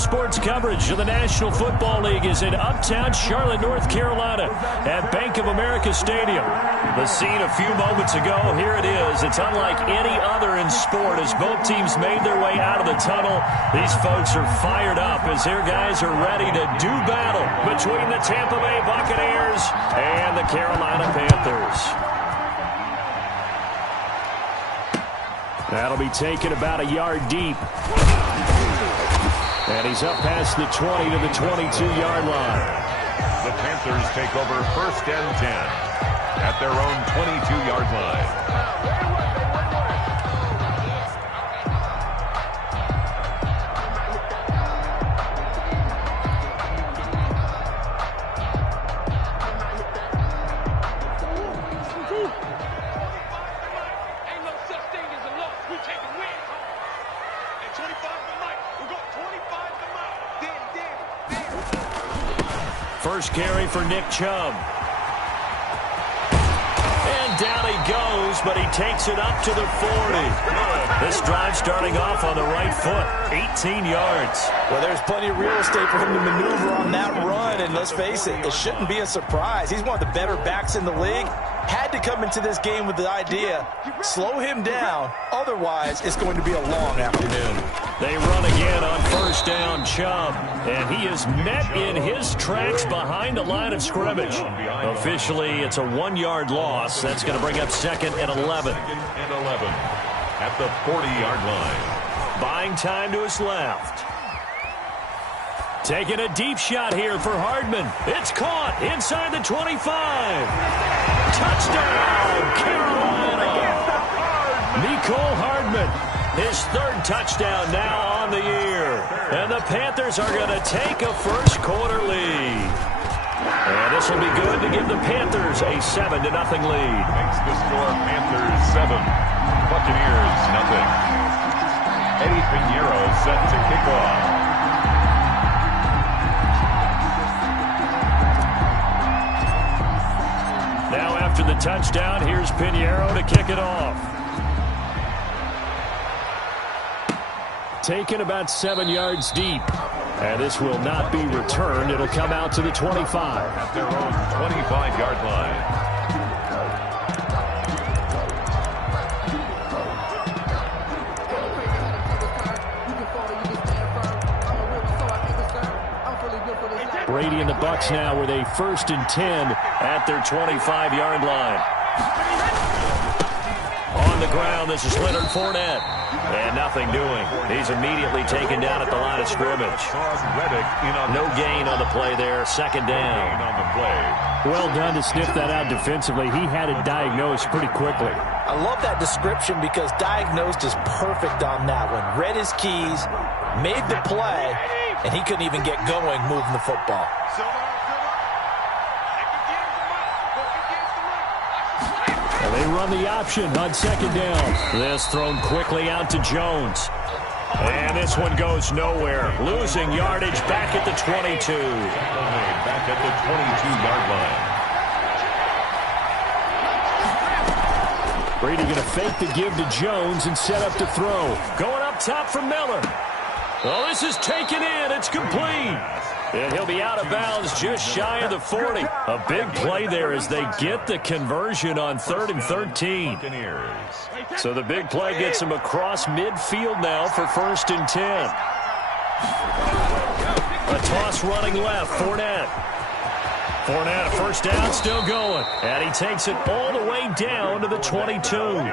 sports coverage of the National Football League is in uptown Charlotte, North Carolina at Bank of America Stadium. The scene a few moments ago, here it is. It's unlike any other in sport as both teams made their way out of the tunnel. These folks are fired up as their guys are ready to do battle between the Tampa Bay Buccaneers and the Carolina Panthers. That'll be taken about a yard deep. And he's up past the 20 to the 22-yard line. The Panthers take over 1st and 10 at their own 22-yard line. First carry for Nick Chubb. And down he goes, but he takes it up to the 40. This drive starting off on the right foot, 18 yards. Well, there's plenty of real estate for him to maneuver on that run, and let's face it, it shouldn't be a surprise. He's one of the better backs in the league. Had to come into this game with the idea, slow him down, otherwise it's going to be a long afternoon. They run again on first down, Chubb, and he is met in his tracks behind the line of scrimmage. Officially, it's a 1-yard loss. That's going to bring up 2nd and 11. 2nd and 11 at the 40-yard line. Buying time to his left. Taking a deep shot here for Hardman. It's caught inside the 25. Touchdown, Carolina. Mecole Hardman, his 3rd touchdown now on the year. And the Panthers are going to take a first-quarter lead. And this will be good to give the Panthers a 7-0 lead. Makes the score Panthers 7, Buccaneers nothing. Eddie Pinheiro set to kick off. Now after the touchdown, here's Pinheiro to kick it off. Taken about 7 yards deep. And this will not be returned. It'll come out to the 25. At their own 25-yard line. Brady and the Bucs now with a 1st and 10 at their 25-yard line. On the ground, this is Leonard Fournette. And nothing doing. He's immediately taken down at the line of scrimmage. No gain on the play there. 2nd down. Well done to sniff that out defensively. He had it diagnosed pretty quickly. I love that description because diagnosed is perfect on that one. Read his keys, made the play, and he couldn't even get going moving the football. And they run the option on 2nd down. This thrown quickly out to Jones. And this one goes nowhere. Losing yardage back at the 22. Back at the 22-yard line. Brady going to fake the give to Jones and set up to throw. Going up top for Miller. Well, this is taken in. It's complete. And he'll be out of bounds just shy of the 40. A big play there as they get the conversion on 3rd and 13. So the big play gets him across midfield now for 1st and 10. A toss running left. Fournette, a 1st down, still going. And he takes it all the way down to the 22.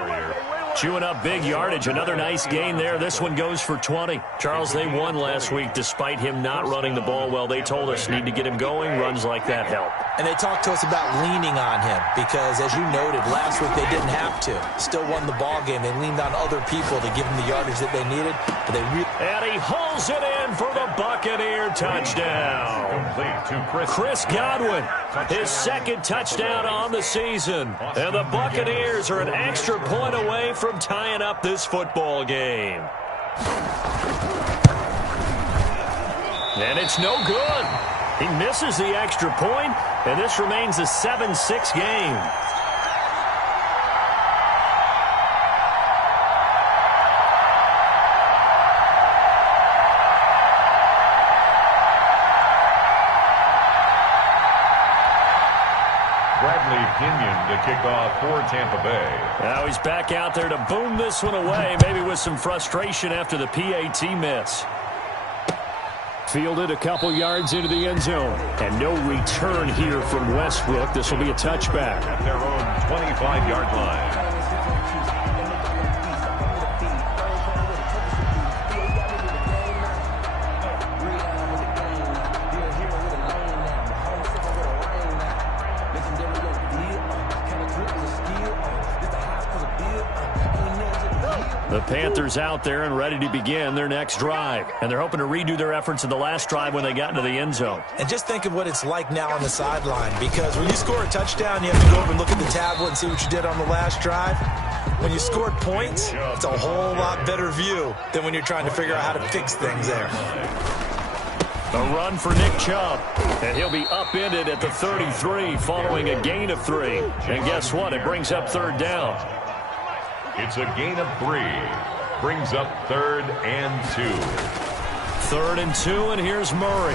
Chewing up big yardage. Another nice gain there. This one goes for 20. Charles, they won last week despite him not running the ball well. They told us need to get him going. Runs like that help. And they talked to us about leaning on him because, as you noted, last week they didn't have to. Still won the ball game. They leaned on other people to give them the yardage that they needed. But they and he hauls it in for the Buccaneer touchdown. Chris Godwin, his 2nd touchdown on the season. And the Buccaneers are an extra point away from tying up this football game. And it's no good. He misses the extra point, and this remains a 7-6 game. Bradley Pinion to kick off for Tampa Bay. Now he's back out there to boom this one away, maybe with some frustration after the PAT miss. Fielded a couple yards into the end zone. And no return here from Westbrook. This will be a touchback. At their own 25-yard line. The Panthers out there and ready to begin their next drive. And they're hoping to redo their efforts in the last drive when they got into the end zone. And just think of what it's like now on the sideline, because when you score a touchdown, you have to go over and look at the tablet and see what you did on the last drive. When you scored points, it's a whole lot better view than when you're trying to figure out how to fix things there. A run for Nick Chubb, and he'll be upended at the 33 following a gain of 3. And guess what? It brings up third down. It's a gain of 3. Brings up 3rd and 2. 3rd and 2, and here's Murray.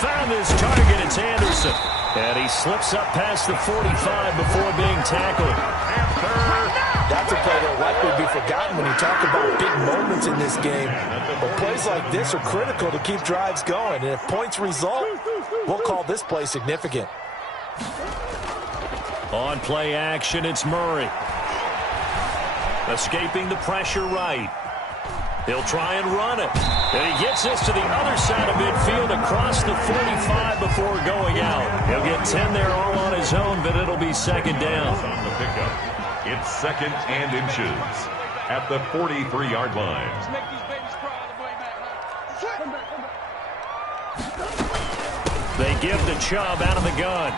Found his target. It's Anderson. And he slips up past the 45 before being tackled. That's a play that will likely be forgotten when you talk about big moments in this game. But plays like this are critical to keep drives going. And if points result, we'll call this play significant. On play action, it's Murray. Escaping the pressure right. He'll try and run it. And he gets this to the other side of midfield across the 45 before going out. He'll get 10 there all on his own, but it'll be second down. On the pickup, it's 2nd and inches at the 43-yard line. They give the Chubb out of the gun.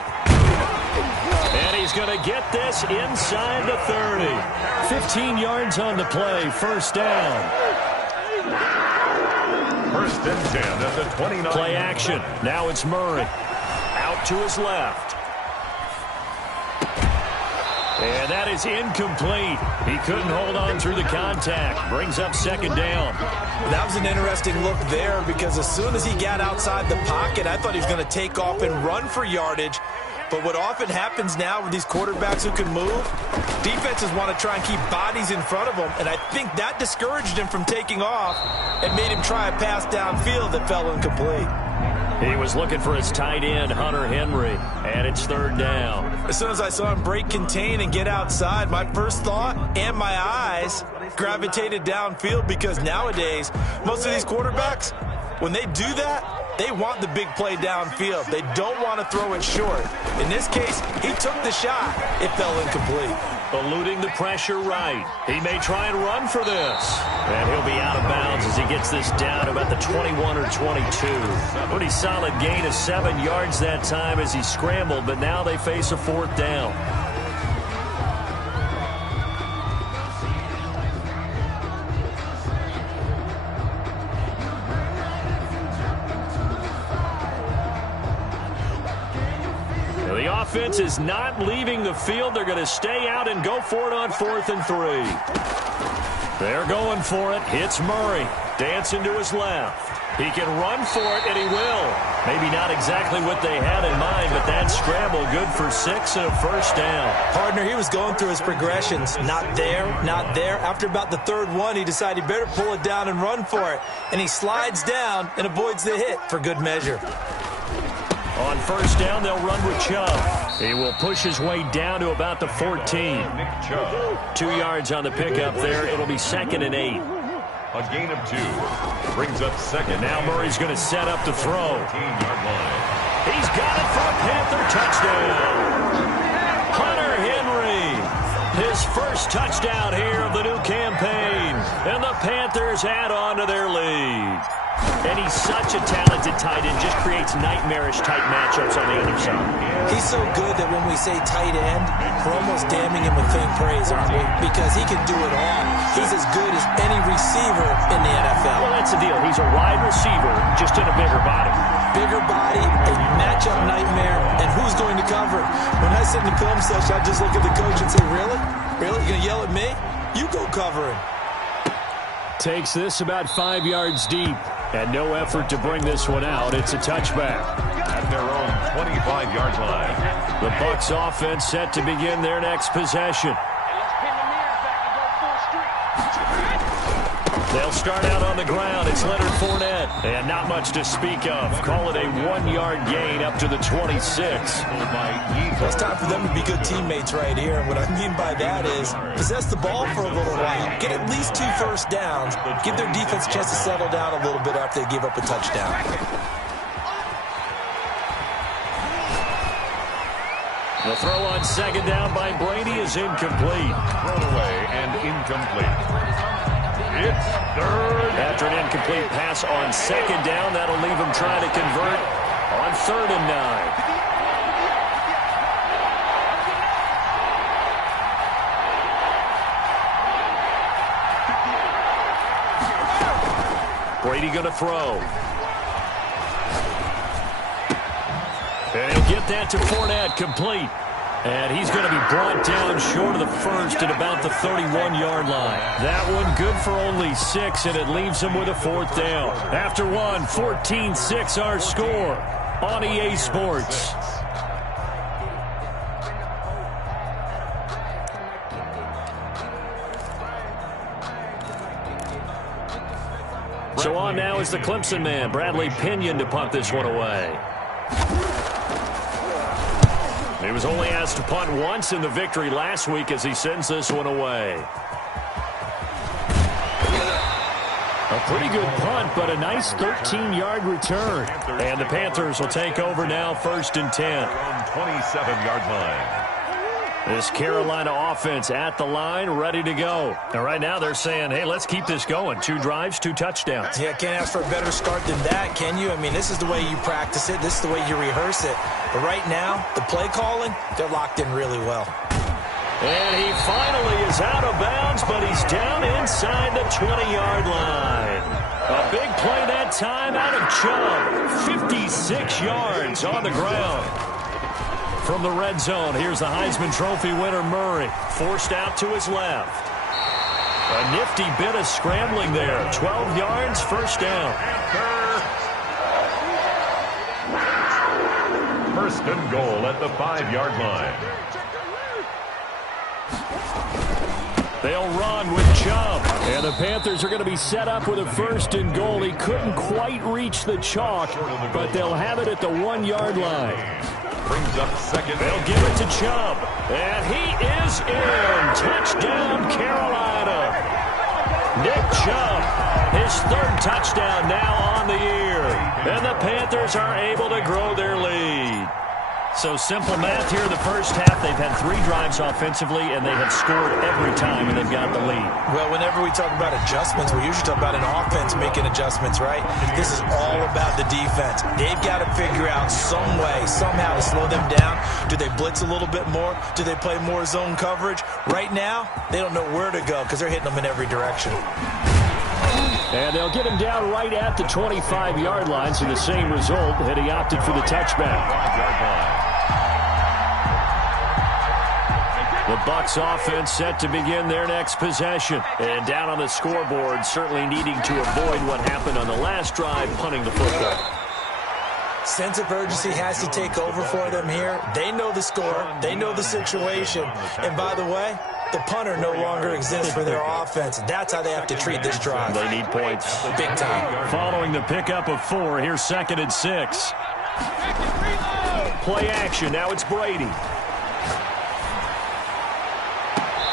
And he's going to get this inside the 30. 15 yards on the play, first down. 1st and 10 at the 29. Play action. Now it's Murray. Out to his left. And that is incomplete. He couldn't hold on through the contact. Brings up second down. That was an interesting look there, because as soon as he got outside the pocket, I thought he was going to take off and run for yardage. But what often happens now with these quarterbacks who can move, defenses want to try and keep bodies in front of them, and I think that discouraged him from taking off and made him try a pass downfield that fell incomplete. He was looking for his tight end, Hunter Henry, and it's third down. As soon as I saw him break contain and get outside, my first thought and my eyes gravitated downfield, because nowadays, most of these quarterbacks, when they do that, they want the big play downfield. They don't want to throw it short. In this case, he took the shot. It fell incomplete. Eluding the pressure right. He may try and run for this. And he'll be out of bounds as he gets this down to about the 21 or 22. Pretty solid gain of 7 yards that time as he scrambled, but now they face a 4th down. The offense is not leaving the field. They're going to stay out and go for it on 4th and 3. They're going for it. Hits Murray. Dancing to his left. He can run for it, and he will. Maybe not exactly what they had in mind, but that scramble good for 6 and a first down. Partner, he was going through his progressions. Not there, not there. After about the 3rd one, he decided he better pull it down and run for it. And he slides down and avoids the hit for good measure. On first down, they'll run with Chubb. He will push his way down to about the 14. 2 yards on the pickup there. It'll be 2nd and 8. A gain of 2. Brings up 2nd. Now Murray's going to set up to throw. 15-yard line. He's got it for a Panther touchdown. Hunter Henry. His first touchdown here of the new campaign. And the Panthers add on to their lead. And he's such a talented tight end, just creates nightmarish-type matchups on the other side. He's so good that when we say tight end, we're almost damning him with faint praise, aren't we? Because he can do it all. He's as good as any receiver in the NFL. Well, that's the deal. He's a wide receiver, just in a bigger body. Bigger body, a matchup nightmare, and who's going to cover? When I sit in the film session, I just look at the coach and say, really? Really? You're going to yell at me? You go cover him. Takes this about 5 yards deep. And no effort to bring this one out. It's a touchback. at their own 25-yard line. The Bucs offense set to begin their next possession. They'll start out on the ground. It's Leonard Fournette. And not much to speak of. Call it a 1-yard gain up to the 26. Well, it's time for them to be good teammates right here. What I mean by that is possess the ball for a little while. Get at least 2 first downs. Give their defense a chance to settle down a little bit after they give up a touchdown. The throw on second down by Brady is incomplete. Thrown away and incomplete. It's third. After an incomplete pass on second down, that'll leave him trying to convert on 3rd and 9. Brady going to throw. And he'll get that to Fournette, complete. And he's going to be brought down short of the first at about the 31-yard line. That one good for only 6, and it leaves him with a 4th down. After one, 14-6 our score on EA Sports. So on now is the Clemson man, Bradley Pinion, to punt this one away. He was only asked to punt once in the victory last week as he sends this one away. A pretty good punt, but a nice 13-yard return. And the Panthers will take over now, 1st and 10. 27-yard line. This Carolina offense at the line, ready to go. And right now they're saying, hey, let's keep this going. 2 drives, 2 touchdowns. Yeah, can't ask for a better start than that, can you? I mean, this is the way you practice it. This is the way you rehearse it. But right now, the play calling, they're locked in really well. And he finally is out of bounds, but he's down inside the 20-yard line. A big play that time out of Chubb. 56 yards on the ground. From the red zone, here's the Heisman Trophy winner Murray, forced out to his left. A nifty bit of scrambling there. 12 yards, 1st down. 1st and goal at the 5-yard line. They'll run with Chubb. And the Panthers are going to be set up with a 1st and goal. He couldn't quite reach the chalk, but they'll have it at the 1-yard line. Brings up 2nd. They'll give it to Chubb. And he is in. Touchdown, Carolina. Nick Chubb, his 3rd touchdown now on the year. And the Panthers are able to grow their lead. So simple math here in the first half. They've had 3 drives offensively, and they have scored every time, and they've got the lead. Well, whenever we talk about adjustments, we usually talk about an offense making adjustments, right? This is all about the defense. They've got to figure out some way, somehow to slow them down. Do they blitz a little bit more? Do they play more zone coverage? Right now, they don't know where to go because they're hitting them in every direction. And they'll get him down right at the 25-yard line, so the same result, and he opted for the touchback. The Bucs offense set to begin their next possession. And down on the scoreboard, certainly needing to avoid what happened on the last drive, punting the football. Sense of urgency has to take over for them here. They know the score. They know the situation. And by the way, the punter no longer exists for their offense. That's how they have to treat this drive. They need points. Big time. Following the pickup of 4, here's 2nd and 6. Play action. Now it's Brady.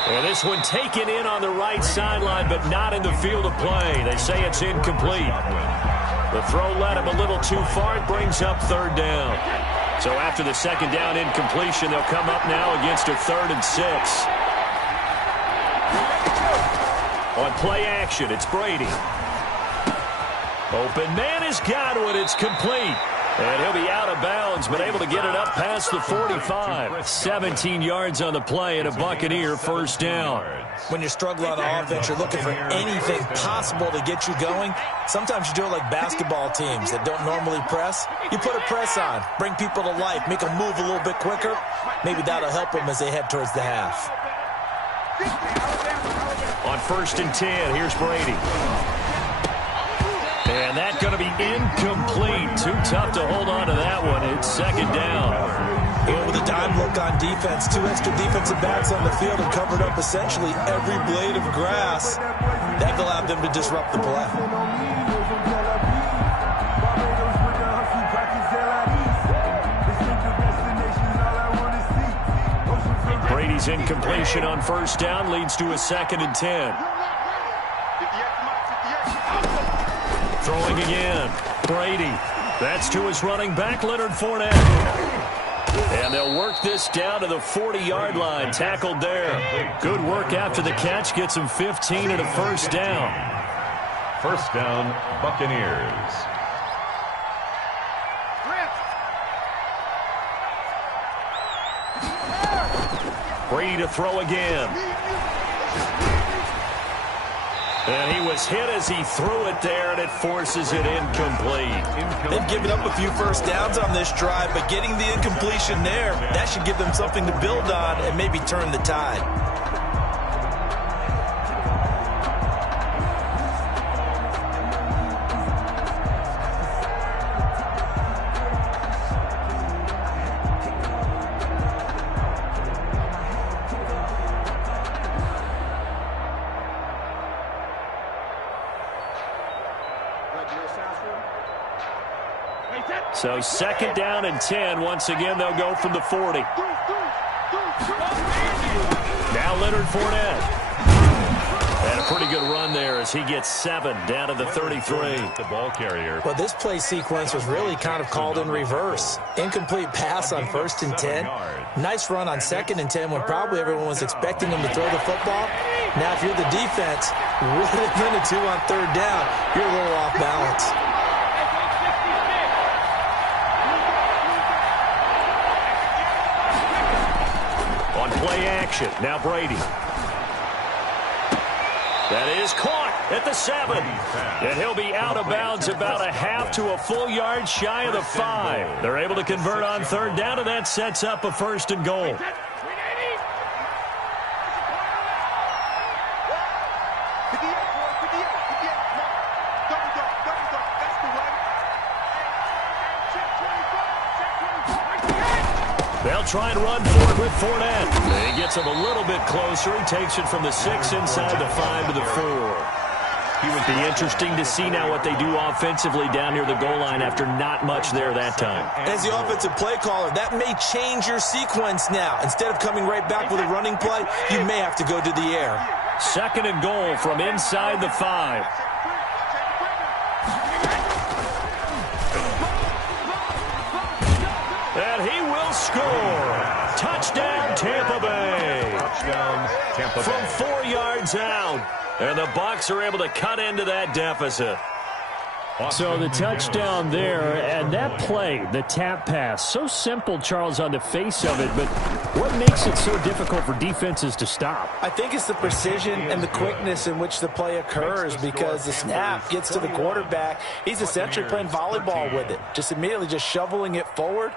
And this one taken in on the right sideline, but not in the field of play. They say it's incomplete. The throw led him a little too far. It brings up 3rd down. So after the 2nd down incompletion, they'll come up now against a 3rd and 6. On play action, it's Brady. Open man is Godwin. It's complete. And he'll be out of bounds, but able to get it up past the 45. 17 yards on the play and a Buccaneer 1st down. When you struggle on offense, you're looking for anything possible to get you going. Sometimes you do it like basketball teams that don't normally press. You put a press on, bring people to life, make them move a little bit quicker. Maybe that'll help them as they head towards the half. On 1st and 10, here's Brady. And that's going to be incomplete. Too tough to hold on to that one. It's second down. With a dime look on defense, 2 extra defensive backs on the field and covered up essentially every blade of grass. That allowed them to disrupt the play. Brady's incompletion on first down leads to a 2nd and 10. Throwing again. Brady. That's to his running back, Leonard Fournette. And they'll work this down to the 40-yard line. Tackled there. Good work after the catch. Gets him 15 and a first down. First down, Buccaneers. Brady to throw again. And he was hit as he threw it there, and it forces it incomplete. They've given up a few first downs on this drive, but getting the incompletion there, that should give them something to build on and maybe turn the tide. So 2nd down and 10. Once again, they'll go from the 40. Now Leonard Fournette. And a pretty good run there as he gets 7 down to the 33. The ball carrier. Well, this play sequence was really kind of called in reverse. Incomplete pass on 1st and 10. Nice run on 2nd and 10 when probably everyone was expecting him to throw the football. Now, if you're the defense, really minute 2 on 3rd down, you're a little off balance. On play action, now Brady. That is caught at the 7. And he'll be out of bounds about a half to a full yard shy of the 5. They're able to convert on 3rd down, and that sets up a 1st and goal. They'll try and run for it with Fournette. He gets him a little bit closer. He takes it from the 6 inside the 5 to the 4. It would be interesting to see now what they do offensively down near the goal line after not much there that time. As the offensive play caller, that may change your sequence now. Instead of coming right back with a running play, you may have to go to the air. 2nd and goal from inside the 5. And he will score. Touchdown, Tampa Bay. Touchdown, Tampa Bay. From 4 yards out. And the Bucs are able to cut into that deficit. So the touchdown there, and that play, the tap pass, so simple, Charles, on the face of it, but what makes it so difficult for defenses to stop? I think it's the precision and the quickness in which the play occurs, because the snap gets to the quarterback. He's essentially playing volleyball with it, just immediately just shoveling it forward.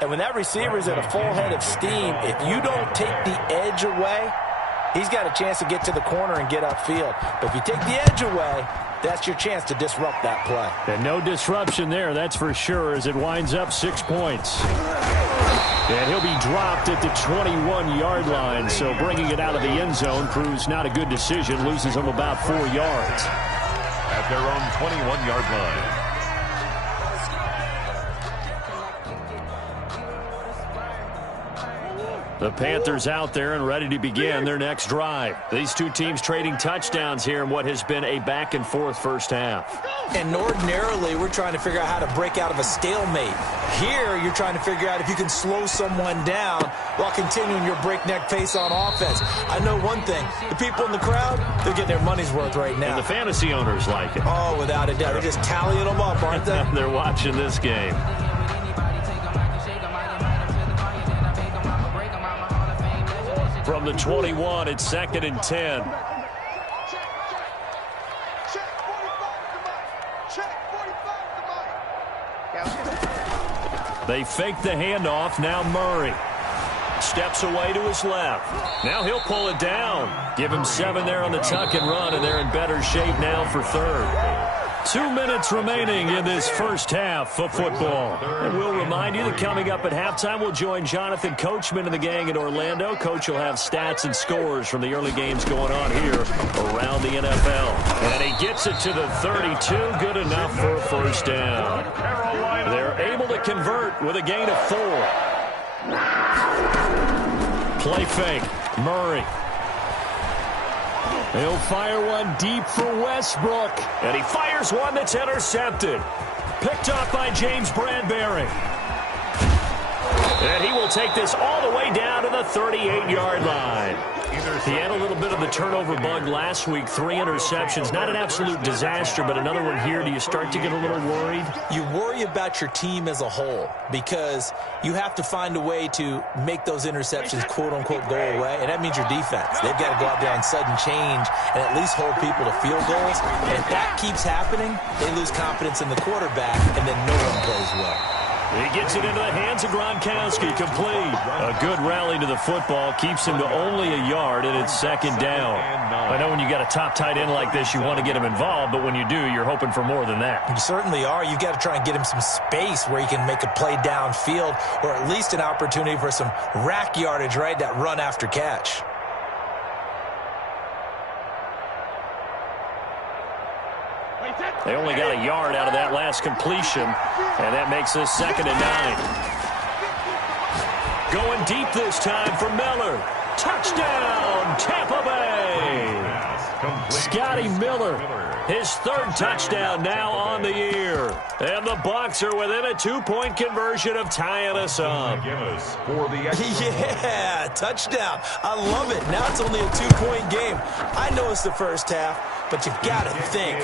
And when that receiver is at a full head of steam, if you don't take the edge away, he's got a chance to get to the corner and get upfield. But if you take the edge away, that's your chance to disrupt that play. And no disruption there, that's for sure, as it winds up 6 points. And he'll be dropped at the 21-yard line, so bringing it out of the end zone proves not a good decision, loses him about 4 yards. At their own 21-yard line. The Panthers out there and ready to begin their next drive. These two teams trading touchdowns here in what has been a back-and-forth first half. And ordinarily, we're trying to figure out how to break out of a stalemate. Here, you're trying to figure out if you can slow someone down while continuing your breakneck pace on offense. I know one thing. The people in the crowd, they're getting their money's worth right now. And the fantasy owners like it. Oh, without a doubt. They're just tallying them up, aren't they? They're watching this game. From the 21, it's 2nd and 10. They fake the handoff. Now Murray steps away to his left. Now he'll pull it down. Give him 7 there on the tuck and run, and they're in better shape now for 3rd. 2 minutes remaining in this first half of football. And we'll remind you that coming up at halftime, we'll join Jonathan Coachman and the gang in Orlando. Coach will have stats and scores from the early games going on here around the NFL. And he gets it to the 32. Good enough for a first down. They're able to convert with a gain of 4. Play fake. Murray. He'll fire one deep for Westbrook. And he fires one that's intercepted. Picked up by James Bradbury. And he will take this all the way down to the 38-yard line. He had a little bit of the turnover bug last week. 3 interceptions. Not an absolute disaster, but another one here. Do you start to get a little worried? You worry about your team as a whole because you have to find a way to make those interceptions, quote-unquote, go away, and that means your defense. They've got to go out there on sudden change and at least hold people to field goals. And if that keeps happening, they lose confidence in the quarterback, and then no one plays well. He gets it into the hands of Gronkowski, complete. A good rally to the football, keeps him to only a yard, and it's second down. I know when you got a top tight end like this, you want to get him involved, but when you do, you're hoping for more than that. You certainly are. You've got to try and get him some space where he can make a play downfield, or at least an opportunity for some rack yardage, right, that run after catch. They only got a yard out of that last completion, and that makes this 2nd and 9. Going deep this time for Miller. Touchdown, Tampa Bay. Scotty Miller, his 3rd touchdown now on the year. And the Bucs are within a 2-point conversion of tying us up. Yeah, touchdown. I love it. Now it's only a 2-point game. I know it's the first half, but you got to think.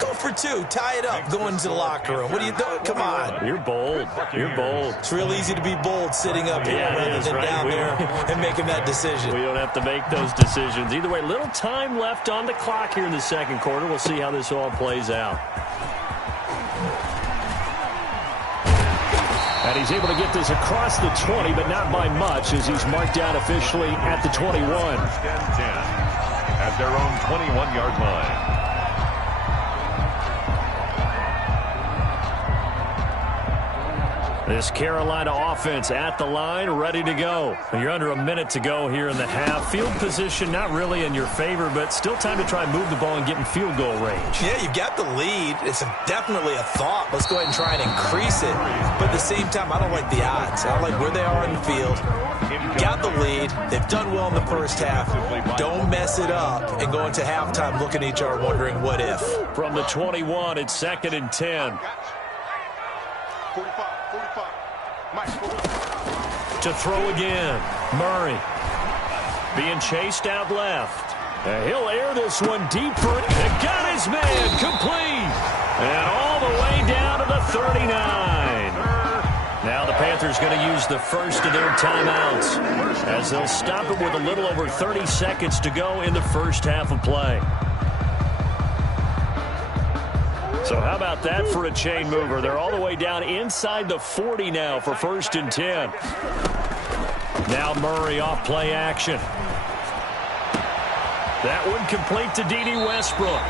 Go for 2. Tie it up. Go into the locker room. What are you doing? Come on. You're bold. You're bold. It's real easy to be bold sitting up here rather than down there and making that decision. We don't have to make those decisions. Either way, little time left on the clock here in the second quarter. We'll see how this all plays out. And he's able to get this across the 20, but not by much, as he's marked out officially at the 21. At their own 21-yard line. This Carolina offense at the line, ready to go. You're under a minute to go here in the half. Field position not really in your favor, but still time to try and move the ball and get in field goal range. Yeah, you've got the lead. It's definitely a thought. Let's go ahead and try and increase it. But at the same time, I don't like the odds. I don't like where they are in the field. Got the lead. They've done well in the first half. Don't mess it up and go into halftime looking at each other wondering what if. From the 21, it's 2nd and 10. To throw again. Murray being chased out left. And he'll air this one deep for it. And got his man complete. And all the way down to the 39. Now the Panthers going to use the first of their timeouts as they'll stop it with a little over 30 seconds to go in the first half of play. So how about that for a chain mover? They're all the way down inside the 40 now for 1st and 10. Now Murray off play action. That one complete to D.D. Westbrook.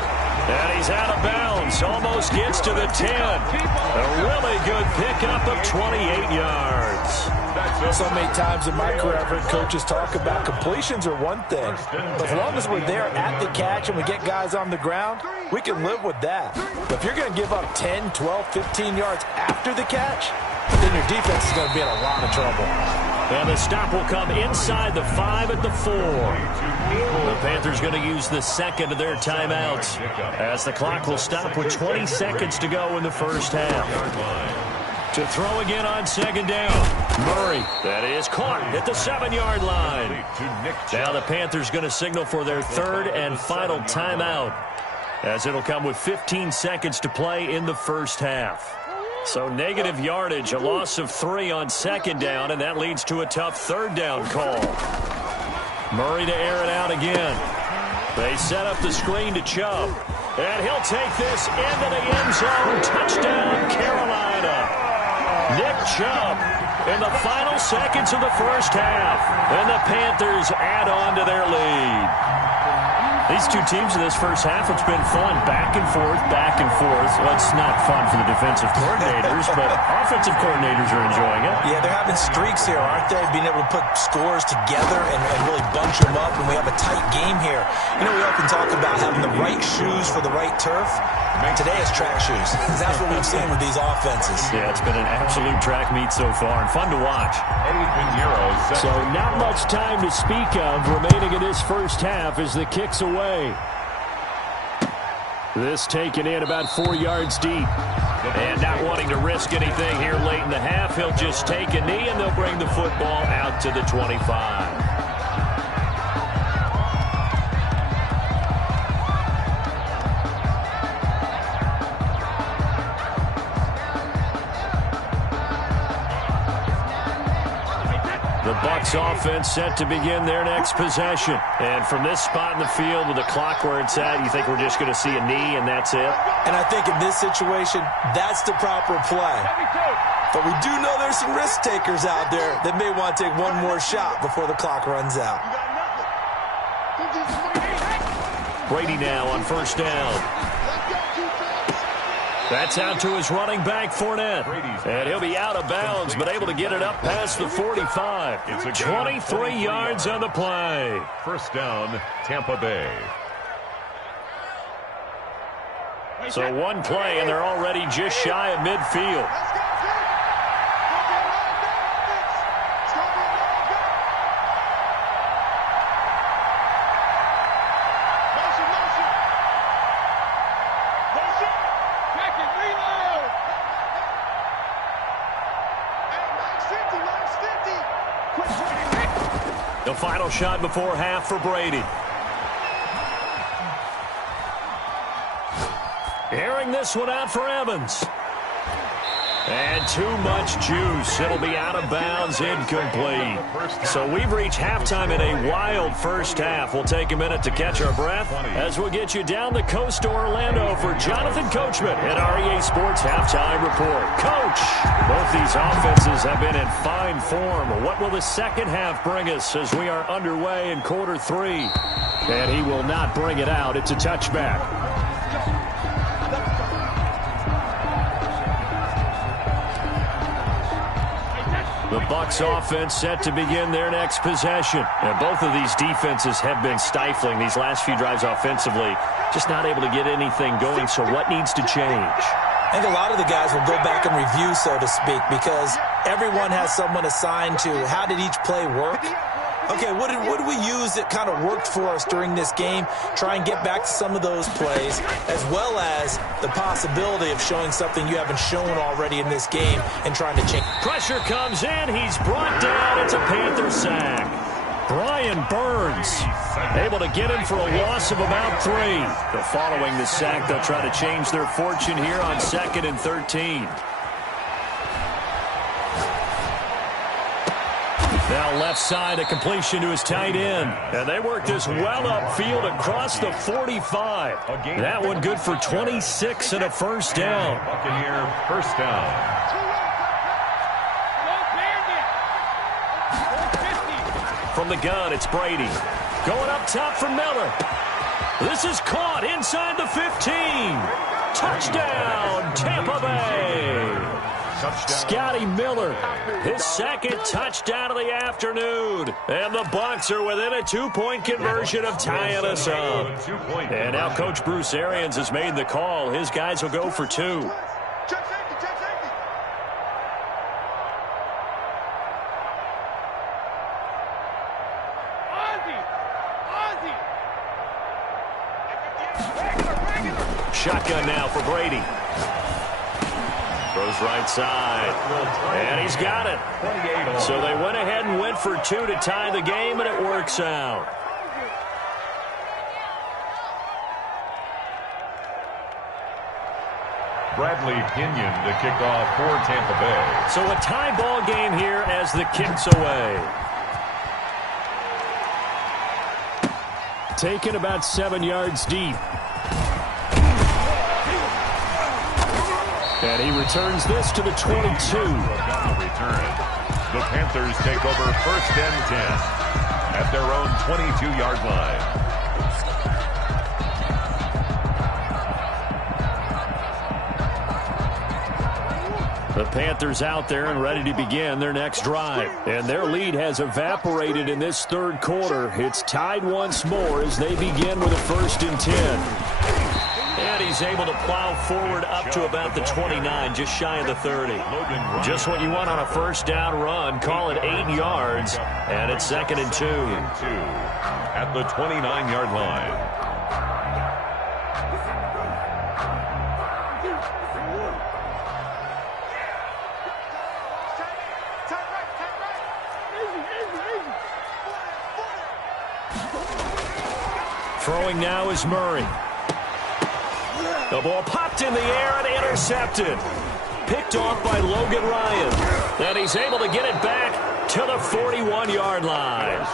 And he's out of bounds. Almost gets to the 10. A really good pickup of 28 yards. So many times in my career, I've heard coaches talk about completions are one thing. But as long as we're there at the catch and we get guys on the ground, we can live with that. But if you're going to give up 10, 12, 15 yards after the catch, then your defense is going to be in a lot of trouble. And the stop will come inside the 5 at the 4. The Panthers going to use the second of their timeouts as the clock will stop with 20 seconds to go in the first half. To throw again on 2nd down. Murray, that is caught at the 7-yard line. Now the Panthers going to signal for their 3rd and final timeout, as it'll come with 15 seconds to play in the first half. So negative yardage, a loss of 3 on 2nd down, and that leads to a tough 3rd down call. Murray to air it out again. They set up the screen to Chubb, and he'll take this into the end zone. Touchdown, Carolina. Nick Chubb in the final seconds of the first half, and the Panthers add on to their lead. These two teams in this first half, it's been fun. Back and forth, back and forth. Well, it's not fun for the defensive coordinators, but offensive coordinators are enjoying it. Yeah, they're having streaks here, aren't they? Being able to put scores together and really bunch them up, and we have a tight game here. You know, we often talk about having the right shoes for the right turf. Today is track shoes. That's what we've seen with these offenses. Yeah, it's been an absolute track meet so far and fun to watch. So not much time to speak of remaining in this first half as the kick's away. This taken in about 4 yards deep. And not wanting to risk anything here late in the half, he'll just take a knee and they'll bring the football out to the 25. Bucs offense set to begin their next possession. And from this spot in the field with the clock where it's at, you think we're just going to see a knee and that's it? And I think in this situation, that's the proper play. But we do know there's some risk takers out there that may want to take one more shot before the clock runs out. Brady now on first down. That's out to his running back, Fournette. And he'll be out of bounds, but able to get it up past the 45. It's 23 yards on the play. First down, Tampa Bay. So one play, and they're already just shy of midfield. The final shot before half for Brady. Airing this one out for Evans. And too much juice. It'll be out of bounds, incomplete. So we've reached halftime in a wild first half. We'll take a minute to catch our breath as we'll get you down the coast to Orlando for Jonathan Coachman at REA Sports Halftime Report. Coach, both these offenses have been in fine form. What will the second half bring us as we are underway in quarter three? And he will not bring it out. It's a touchback. The Bucs offense set to begin their next possession. And both of these defenses have been stifling these last few drives offensively. Just not able to get anything going, so what needs to change? I think a lot of the guys will go back and review, so to speak, because everyone has someone assigned to how did each play work. Okay, what did we use that kind of worked for us during this game? Try and get back to some of those plays, as well as the possibility of showing something you haven't shown already in this game and trying to change. Pressure comes in. He's brought down. It's a Panther sack. Brian Burns able to get him for a loss of about 3. But following the sack, they'll try to change their fortune here on 2nd and 13. Now left side, a completion to his tight end. And they work this well upfield across the 45. That one good for 26 and a first down. Buccaneer first down. From the gun, it's Brady. Going up top for Miller. This is caught inside the 15. Touchdown, Tampa Bay. Scotty Miller, his second touchdown of the afternoon. And the Bucs are within a 2-point conversion of tying us up. And now Coach Bruce Arians has made the call. His guys will go for 2. Shotgun now for Brady. Throws right side. And he's got it. So they went ahead and went for 2 to tie the game, and it works out. Bradley Pinion to kick off for Tampa Bay. So a tie ball game here as the kick's away. Taken about 7 yards deep. And he returns this to the 22. On the return, the Panthers take over 1st and 10 at their own 22-yard line. The Panthers out there and ready to begin their next drive. And their lead has evaporated in this third quarter. It's tied once more as they begin with a 1st and 10. And he's able to plow forward up to about the 29, just shy of the 30. Just what you want on a first down run. Call it 8 yards. And it's 2nd and 2. At the 29-yard line. Throwing now is Murray. The ball popped in the air and intercepted. Picked off by Logan Ryan. And he's able to get it back to the 41-yard line.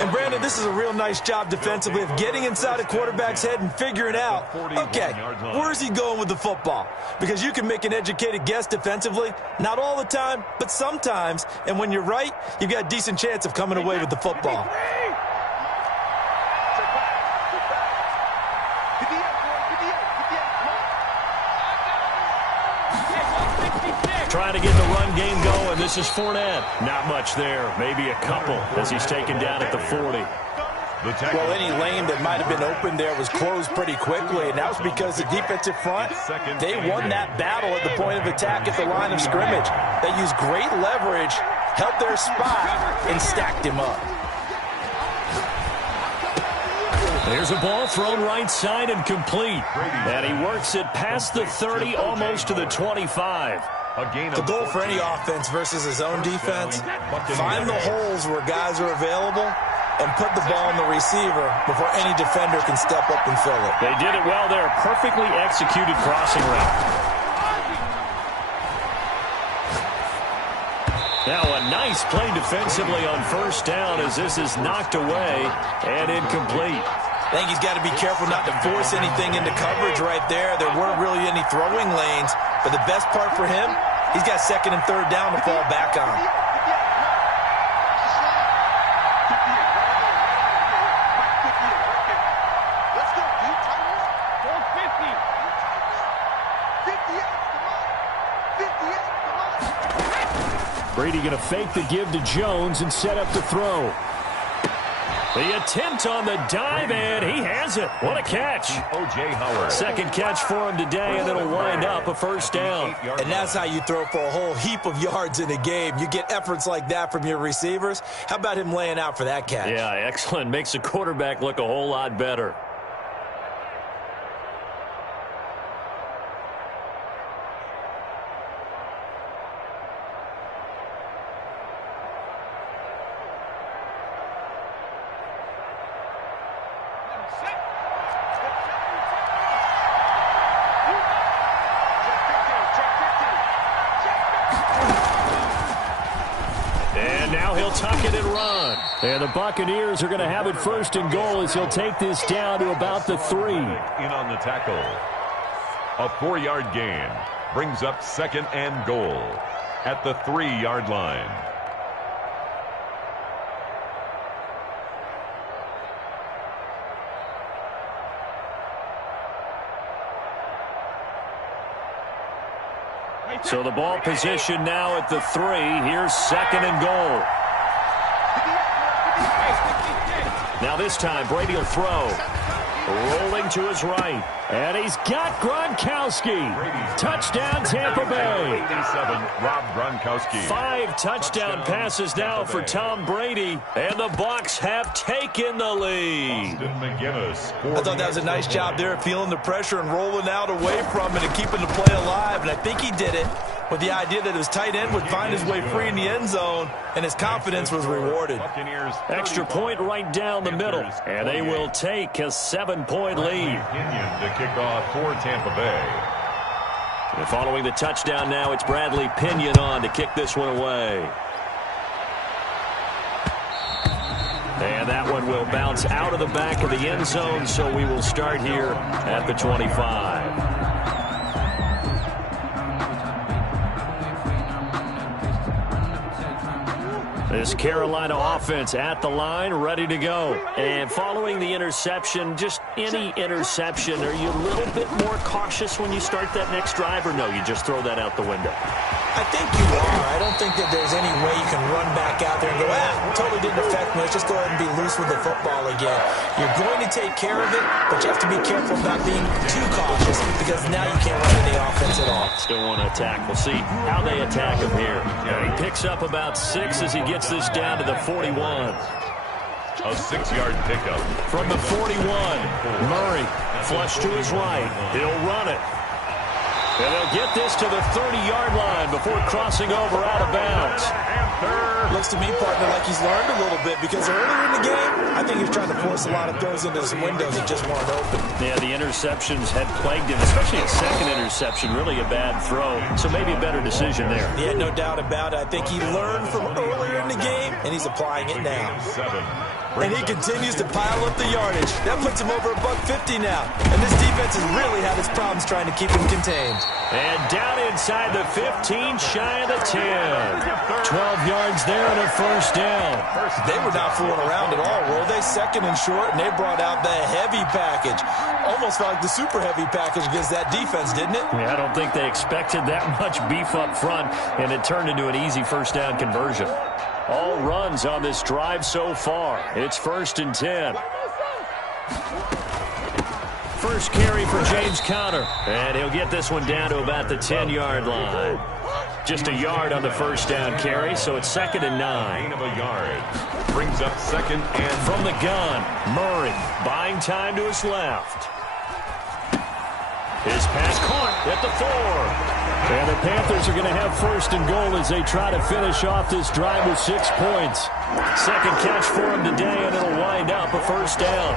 And Brandon, this is a real nice job defensively of getting inside a quarterback's head and figuring out, okay, where's he going with the football? Because you can make an educated guess defensively, not all the time, but sometimes. And when you're right, you've got a decent chance of coming away with the football. Trying to get the run game going. This is Fournette. Not much there. Maybe a couple as he's taken down at the 40. Well, any lane that might have been open there was closed pretty quickly, and that was because the defensive front, they won that battle at the point of attack at the line of scrimmage. They used great leverage, held their spot, and stacked him up. There's a ball thrown right side and complete. And he works it past the 30, almost to the 25. The goal for any offense versus his own defense, find the holes where guys are available and put the ball in the receiver before any defender can step up and fill it. They did it well there. Perfectly executed crossing route. Now a nice play defensively on first down as this is knocked away and incomplete. I think he's got to be careful not to force anything into coverage right there. There weren't really any throwing lanes, but the best part for him, he's got 2nd and 3rd down to fall back on. Brady going to fake the give to Jones and set up the throw. The attempt on the dive, and he has it. What a catch. O.J. Howard. 2nd catch for him today, and it'll wind up a 1st down. And that's how you throw for a whole heap of yards in a game. You get efforts like that from your receivers. How about him laying out for that catch? Yeah, excellent. Makes the quarterback look a whole lot better. And the Buccaneers are going to have it 1st and goal as he'll take this down to about the 3. In on the tackle. A 4-yard gain brings up 2nd and goal at the 3-yard line. So the ball position now at the 3. Here's 2nd and goal. Now this time, Brady will throw. Rolling to his right. And he's got Gronkowski. Touchdown, Tampa Bay. 87, Rob Gronkowski. 5 touchdown passes now for Tom Brady. And the Bucs have taken the lead. I thought that was a nice job there of feeling the pressure and rolling out away from it and keeping the play alive. And I think he did it with the idea that his tight end would find his way free in the end zone, and his confidence was rewarded. Extra point right down the middle, and they will take a 7-point lead. To kick off for Tampa Bay. And following the touchdown now, it's Bradley Pinion on to kick this one away. And that one will bounce out of the back of the end zone, so we will start here at the 25. This Carolina offense at the line, ready to go. And following the interception, just any interception, are you a little bit more cautious when you start that next drive, or no, you just throw that out the window? I think you are. I don't think that there's any way you can run back out there and go, totally didn't affect me. Let's just go ahead and be loose with the football again. You're going to take care of it, but you have to be careful about being too cautious because now you can't run any offense at all. Still want to attack. We'll see how they attack him here. He picks up about 6 as he gets this down to the 41. A 6-yard pickup. From the 41, Murray flush to his right. He'll run it. And they'll get this to the 30-yard line before crossing over out of bounds. Looks to me, partner, like he's learned a little bit because earlier in the game, I think he was trying to force a lot of throws into some windows that just weren't open. Yeah, the interceptions had plagued him, especially a second interception, really a bad throw. So maybe a better decision there. Yeah, no doubt about it. I think he learned from earlier in the game, and he's applying it now. And he continues to pile up the yardage. That puts him over $150 now. And this defense has really had its problems trying to keep him contained. And down inside the 15, shy of the 10. 12 yards there and a first down. They were not fooling around at all, were they? Second and short, and they brought out the heavy package. Almost felt like the super heavy package against that defense, didn't it? Yeah, I don't think they expected that much beef up front, and it turned into an easy first down conversion. All runs on this drive so far. It's 1st and 10. First carry for James Conner. And he'll get this one down to about the 10-yard line. Just a yard on the first down carry, so it's 2nd and 9. Gain of a yard. Brings up 2nd and... From the gun, Murray buying time to his left. His pass caught at the 4. And the Panthers are going to have 1st and goal as they try to finish off this drive with 6 points. Second catch for him today, and it'll wind up a first down.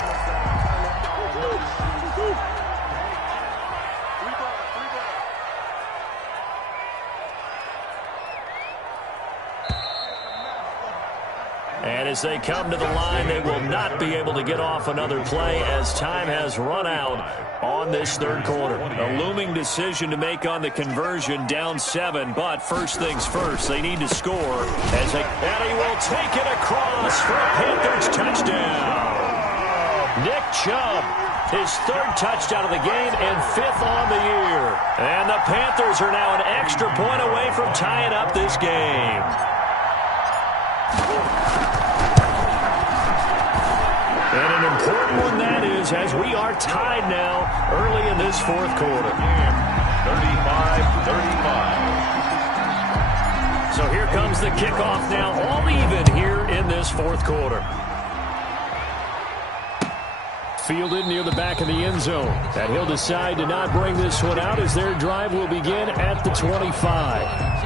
And as they come to the line, they will not be able to get off another play as time has run out on this third quarter. A looming decision to make on the conversion, down 7, but first things first, they need to score. And he will take it across for a Panthers touchdown. Nick Chubb, his 3rd touchdown of the game and 5th on the year. And the Panthers are now an extra point away from tying up this game. And an important one that is, as we are tied now early in this 4th quarter. 35-35. So here comes the kickoff now, all even here in this 4th quarter. Fielded near the back of the end zone. And he'll decide to not bring this one out as their drive will begin at the 25.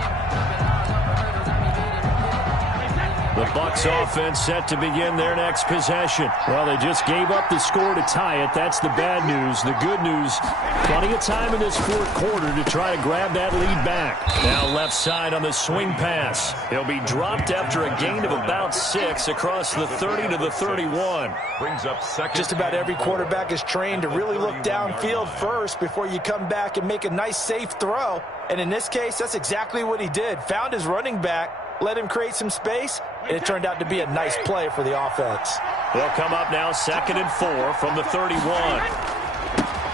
The Bucs offense set to begin their next possession. Well, they just gave up the score to tie it. That's the bad news. The good news, plenty of time in this 4th quarter to try to grab that lead back. Now left side on the swing pass. He'll be dropped after a gain of about 6 across the 30 to the 31. Brings up 2nd. Just about every quarterback is trained to really look downfield first before you come back and make a nice, safe throw. And in this case, that's exactly what he did. Found his running back, let him create some space, and it turned out to be a nice play for the offense. They'll come up now 2nd and 4 from the 31.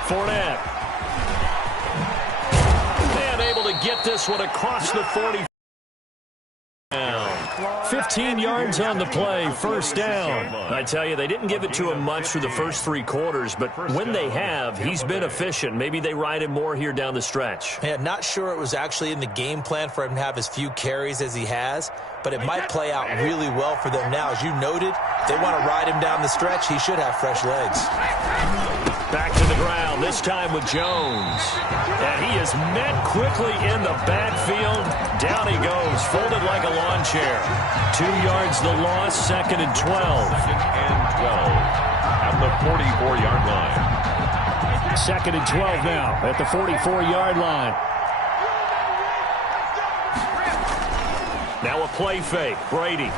Fournette. And able to get this one across the 40. 15 yards on the play, first down. I tell you, they didn't give it to him much through the first 3 quarters, but when they have, he's been efficient. Maybe they ride him more here down the stretch. Yeah, not sure it was actually in the game plan for him to have as few carries as he has, but it might play out really well for them now. As you noted, if they want to ride him down the stretch, he should have fresh legs. Back to the ground, this time with Jones. And he is met quickly in the backfield. Down he goes, folded like a lawn chair. 2 yards the loss, 2nd and 12. 2nd and 12 at the 44-yard line. 2nd and 12 now at the 44-yard line. Now a play fake, Brady.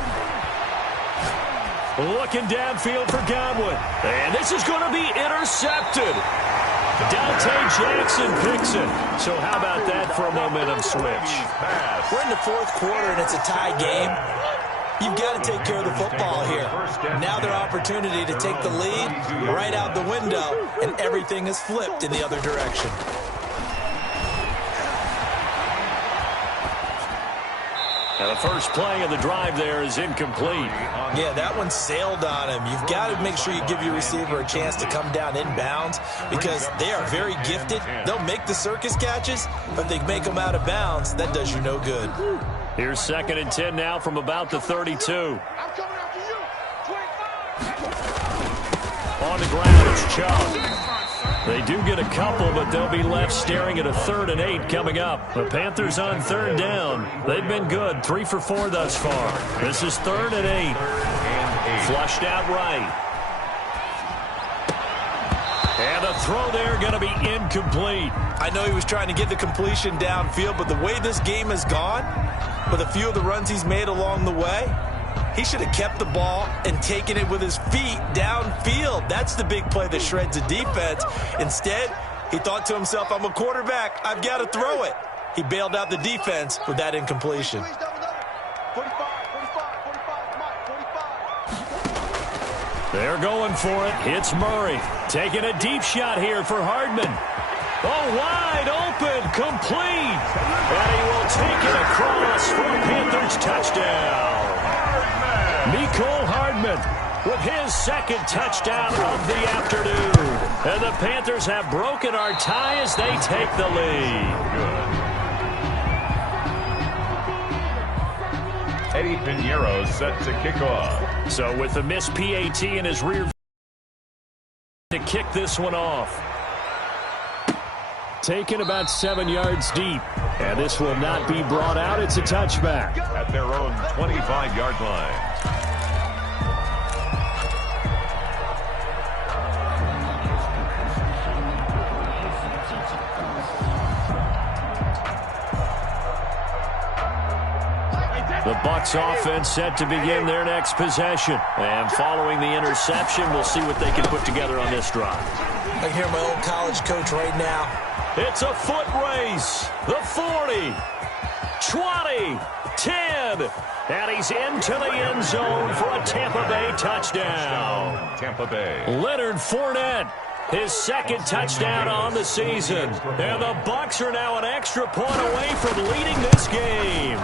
Looking downfield for Godwin. And this is going to be intercepted. Dante Jackson picks it. So how about that for a momentum switch? We're in the 4th quarter, and it's a tie game. You've got to take care of the football here. Now their opportunity to take the lead right out the window, and everything is flipped in the other direction. Now the first play of the drive there is incomplete. Yeah, that one sailed on him. You've got to make sure you give your receiver a chance to come down inbounds because they are very gifted. They'll make the circus catches, but they make them out of bounds. That does you no good. Here's 2nd and 10 now from about the 32. On the ground, it's Chubb. They do get a couple, but they'll be left staring at a 3rd and 8 coming up. The Panthers on 3rd down. They've been good, 3 for 4 thus far. This is 3rd and 8. Flushed out right. And the throw there going to be incomplete. I know he was trying to get the completion downfield, but the way this game has gone, with a few of the runs he's made along the way, he should have kept the ball and taken it with his feet downfield. That's the big play that shreds a defense. Instead, he thought to himself, I'm a quarterback. I've got to throw it. He bailed out the defense with that incompletion. They're going for it. It's Murray. Taking a deep shot here for Hardman. Oh, wide open, complete. And he will take it across for a Panthers touchdown. Mecole Hardman with his 2nd touchdown of the afternoon. And the Panthers have broken our tie as they take the lead. Eddie Pinheiro set to kick off. So with the missed PAT in his rear to kick this one off. Taken about 7 yards deep. And this will not be brought out. It's a touchback. At their own 25-yard line. The Bucs offense set to begin their next possession. And following the interception, we'll see what they can put together on this drive. I hear my old college coach right now. It's a foot race. The 40, 20, 10. And he's into the end zone for a Tampa Bay touchdown. Tampa Bay. Leonard Fournette, his 2nd touchdown on the season. And the Bucs are now an extra point away from leading this game.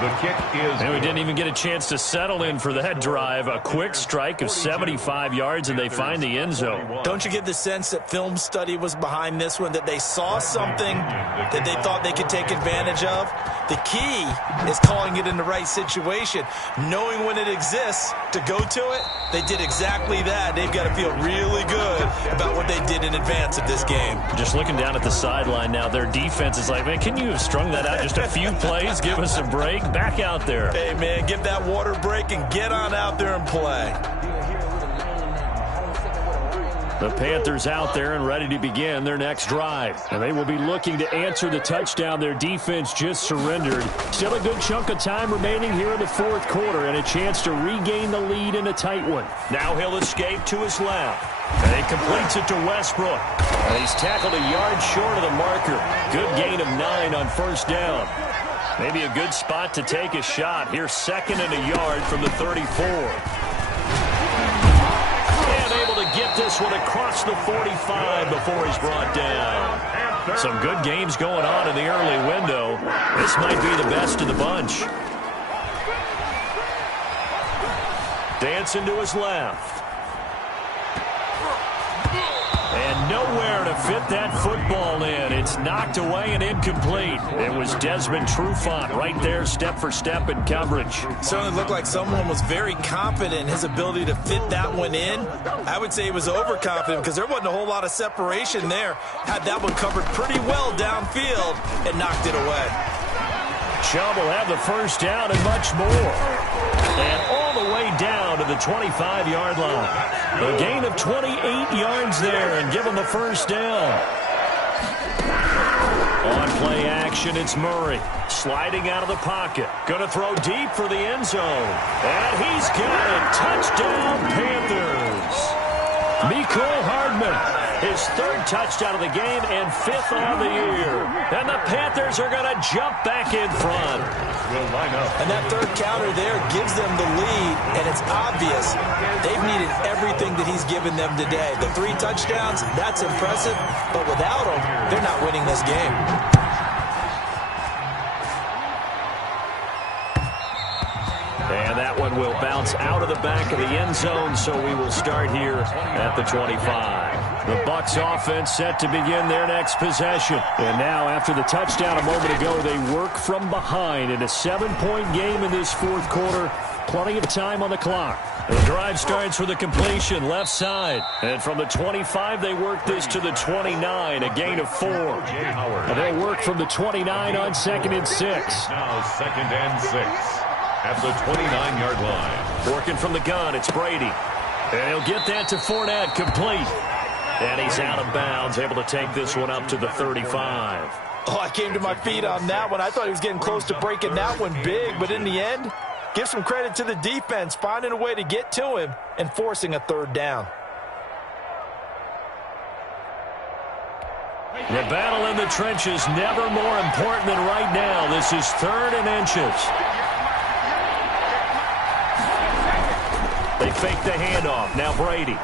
The kick is... And we didn't even get a chance to settle in for that drive. A quick strike of 75 yards, and they find the end zone. Don't you get the sense that film study was behind this one, that they saw something that they thought they could take advantage of? The key is calling it in the right situation, knowing when it exists to go to it. They did exactly that. They've got to feel really good about what they did in advance of this game. Just looking down at the sideline now, their defense is like, man, can you have strung that out just a few plays? Give us a break. Back out there. Hey, man, give that water break and get on out there and play. The Panthers out there and ready to begin their next drive. And they will be looking to answer the touchdown their defense just surrendered. Still a good chunk of time remaining here in the 4th quarter and a chance to regain the lead in a tight one. Now he'll escape to his left. And he completes it to Westbrook. And he's tackled a yard short of the marker. Good gain of 9 on 1st down. Maybe a good spot to take a shot. Here's 2nd and a yard from the 34. And able to get this one across the 45 before he's brought down. Some good games going on in the early window. This might be the best of the bunch. Dancing to his left. And nowhere to fit that football in. It's knocked away and incomplete. It was Desmond Trufant right there, step for step in coverage. Certainly looked like someone was very confident in his ability to fit that one in. I would say he was overconfident because there wasn't a whole lot of separation there. Had that one covered pretty well downfield and knocked it away. Chubb will have the 1st down and much more. And all the way down to the 25-yard line. A gain of 28 yards there and give him the 1st down. On play action, it's Murray. Sliding out of the pocket. Going to throw deep for the end zone. And he's got it. Touchdown, Panthers. Mecole Hardman his third touchdown of the game and 5th on the year. And the Panthers are going to jump back in front. And that third counter there gives them the lead, and it's obvious they've needed everything that he's given them today. The 3 touchdowns, that's impressive, but without him, they're not winning this game. And that one will bounce out of the back of the end zone, so we will start here at the 25. The Bucs offense set to begin their next possession. And now, after the touchdown a moment ago, they work from behind in a 7-point game in this fourth quarter. Plenty of time on the clock. The drive starts with a completion left side. And from the 25, they work this to the 29, a gain of 4. And they'll work from the 29 on 2nd and 6. Now 2nd and 6. At the 29-yard line. Working from the gun, it's Brady. And he'll get that to Fournette, complete. And he's out of bounds, able to take this one up to the 35. Oh, I came to my feet on that one. I thought he was getting close to breaking that one big, but in the end, give some credit to the defense, finding a way to get to him and forcing a 3rd down. The battle in the trenches, never more important than right now. This is 3rd and inches. They fake the handoff. Now Brady.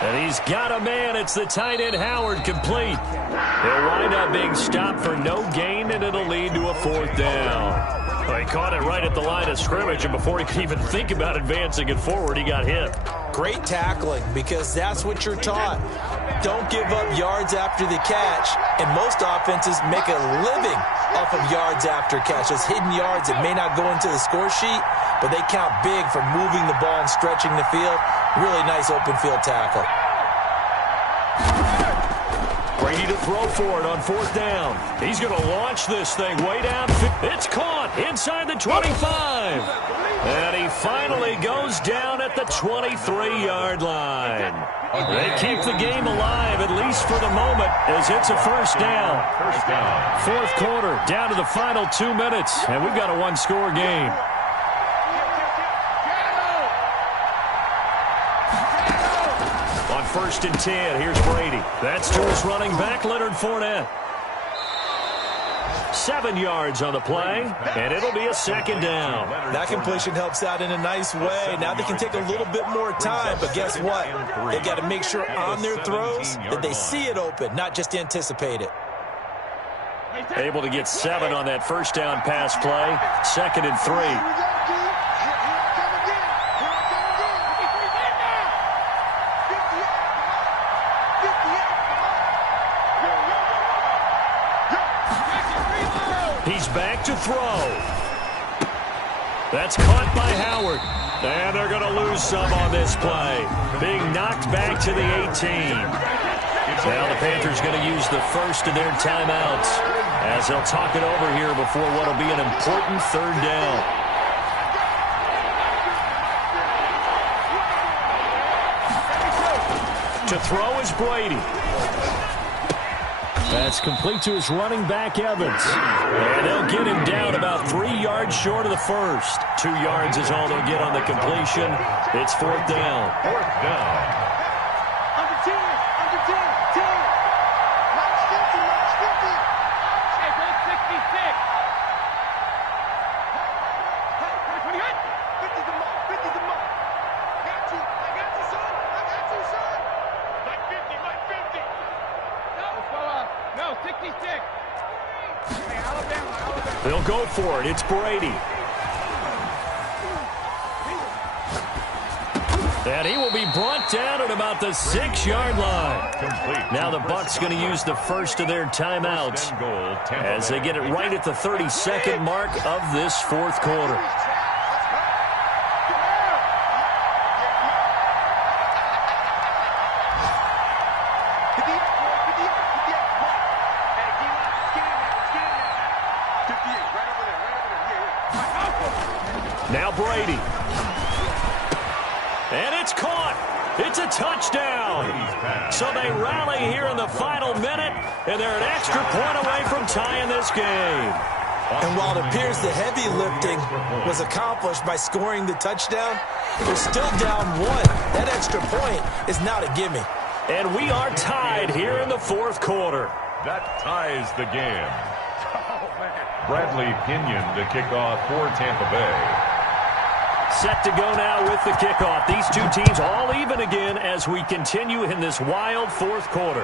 And he's got a man. It's the tight end Howard, complete. He'll wind up being stopped for no gain, and it'll lead to a 4th down. Well, he caught it right at the line of scrimmage, and before he could even think about advancing it forward, he got hit. Great tackling, because that's what you're taught. Don't give up yards after the catch, and most offenses make a living off of yards after catch. Those hidden yards that may not go into the score sheet, but they count big for moving the ball and stretching the field. Really nice open field tackle. Brady to throw for it on 4th down. He's going to launch this thing way down. It's caught inside the 25. And he finally goes down at the 23-yard line. They keep the game alive, at least for the moment, as it's a 1st down. 4th quarter, down to the final 2 minutes, and we've got a 1-score game. On 1st and 10, here's Brady. That's to his running back, Leonard Fournette. 7 yards on the play, and it'll be a 2nd down. That completion helps out in a nice way. Now they can take a little bit more time, but guess what? They got to make sure on their throws that they see it open, not just anticipate it. Able to get 7 on that 1st down pass play. 2nd and 3. He's back to throw. That's caught by Howard. And they're going to lose some on this play. Being knocked back to the 18. Now the Panthers going to use the first of their timeouts as they'll talk it over here before what will be an important 3rd down. To throw is Brady. That's complete to his running back, Evans. And they'll get him down about 3 yards short of the first. 2 yards is all they'll get on the completion. It's 4th down. 4th down. They'll go for it. It's Brady. And he will be brought down at about the 6-yard line. Now the Bucs going to use the first of their timeouts as they get it right at the 32nd mark of this 4th quarter. Now Brady. And it's caught. It's a touchdown. So they rally here in the final minute, and they're an extra point away from tying this game. And while it appears the heavy lifting was accomplished by scoring the touchdown, they're still down 1. That extra point is not a gimme. And we are tied here in the fourth quarter. That ties the game. Bradley Pinion to kick off for Tampa Bay. Set to go now with the kickoff. These two teams all even again as we continue in this wild fourth quarter.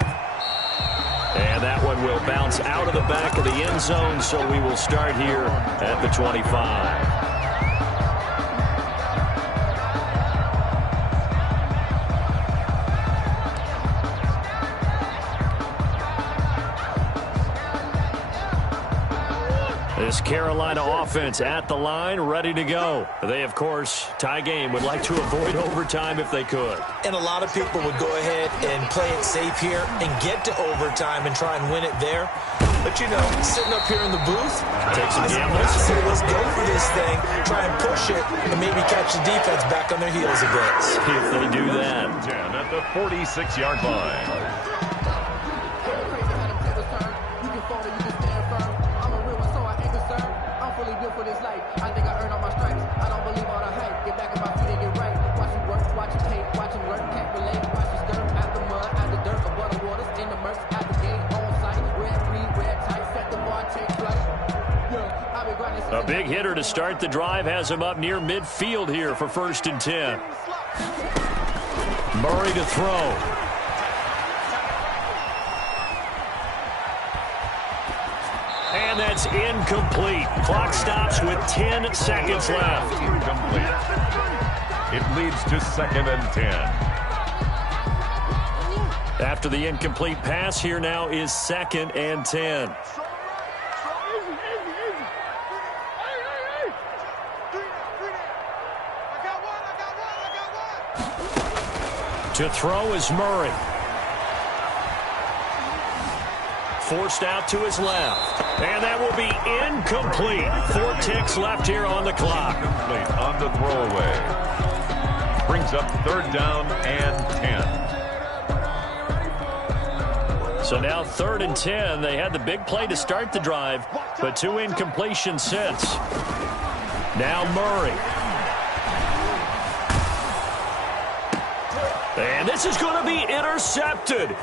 And that one will bounce out of the back of the end zone, so we will start here at the 25. This Carolina offense at the line, ready to go. They, of course, tie game, would like to avoid overtime if they could. And a lot of people would go ahead and play it safe here and get to overtime and try and win it there. But, you know, sitting up here in the booth, take some gambles. Let's go for this thing, try and push it, and maybe catch the defense back on their heels a bit. If they do that. 10 at the 46-yard line. For this life, I think I earned all my stripes. I don't believe all the hype. Get back on my feet and get right. Watch him work, watch him tape, watch him work, can't relate. Watch him stir at the mud, at the dirt, above the waters, in the murks, at the gate, on site. Red, green, red, tight, set the bar, take flight. Yeah, I've been grinding since A big hitter to start the drive has him up near midfield here for 1st and 10. Murray to throw. And that's incomplete. Clock stops with 10 seconds left. Incomplete. It leads to 2nd and 10. After the incomplete pass, here now is 2nd and 10. To throw is Murray. Forced out to his left. And that will be incomplete. 4 ticks left here on the clock. Incomplete on the throwaway. Brings up 3rd down and 10. So now 3rd and 10. They had the big play to start the drive, but 2 incompletions since. Now Murray. And this is going to be intercepted.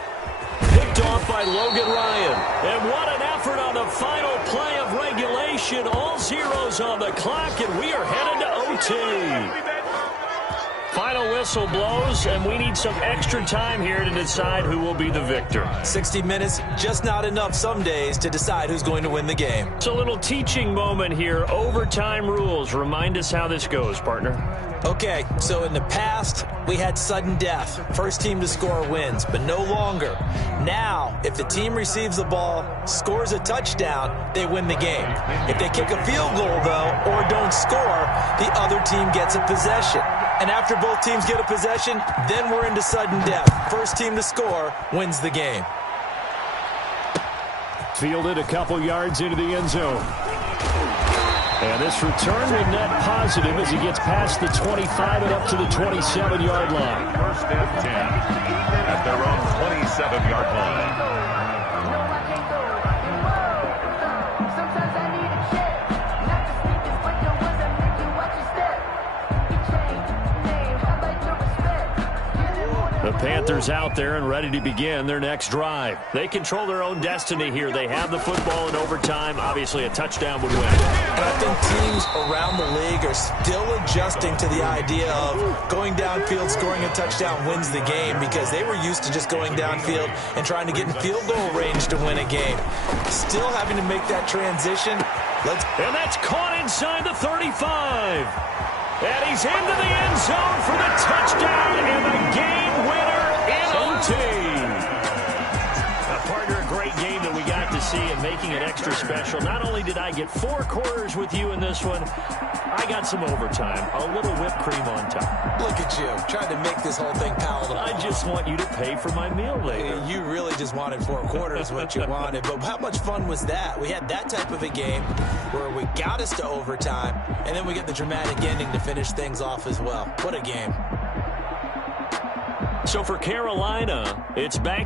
Picked off by Logan Ryan. And what an effort on the final play of regulation. All zeros on the clock, and we are headed to OT. Final whistle blows, and we need some extra time here to decide who will be the victor. 60 minutes, just not enough some days to decide who's going to win the game. It's a little teaching moment here. Overtime rules. Remind us how this goes, partner. Okay, so in the past, we had sudden death. First team to score wins, but no longer. Now, if the team receives the ball, scores a touchdown, they win the game. If they kick a field goal, though, or don't score, the other team gets a possession. And after both teams get a possession, then we're into sudden death. First team to score wins the game. Fielded a couple yards into the end zone. And this return will net positive as he gets past the 25 and up to the 27-yard line. 1st and 10 at their own 27-yard line. The Panthers out there and ready to begin their next drive. They control their own destiny here. They have the football in overtime. Obviously, a touchdown would win. And I think teams around the league are still adjusting to the idea of going downfield, scoring a touchdown wins the game, because they were used to just going downfield and trying to get in field goal range to win a game. Still having to make that transition. And that's caught inside the 35. And he's into the end zone for the touchdown and the game winner in OT. Partner, a great game that we got to see and making it extra special. Not only did I get 4 quarters with you in this one, I got some overtime, a little whipped cream on top. Look at you, trying to make this whole thing palatable. I just want you to pay for my meal later. You really just wanted 4 quarters, what you wanted. But how much fun was that? We had that type of a game where we got us to overtime, and then we get the dramatic ending to finish things off as well. What a game. So for Carolina, it's back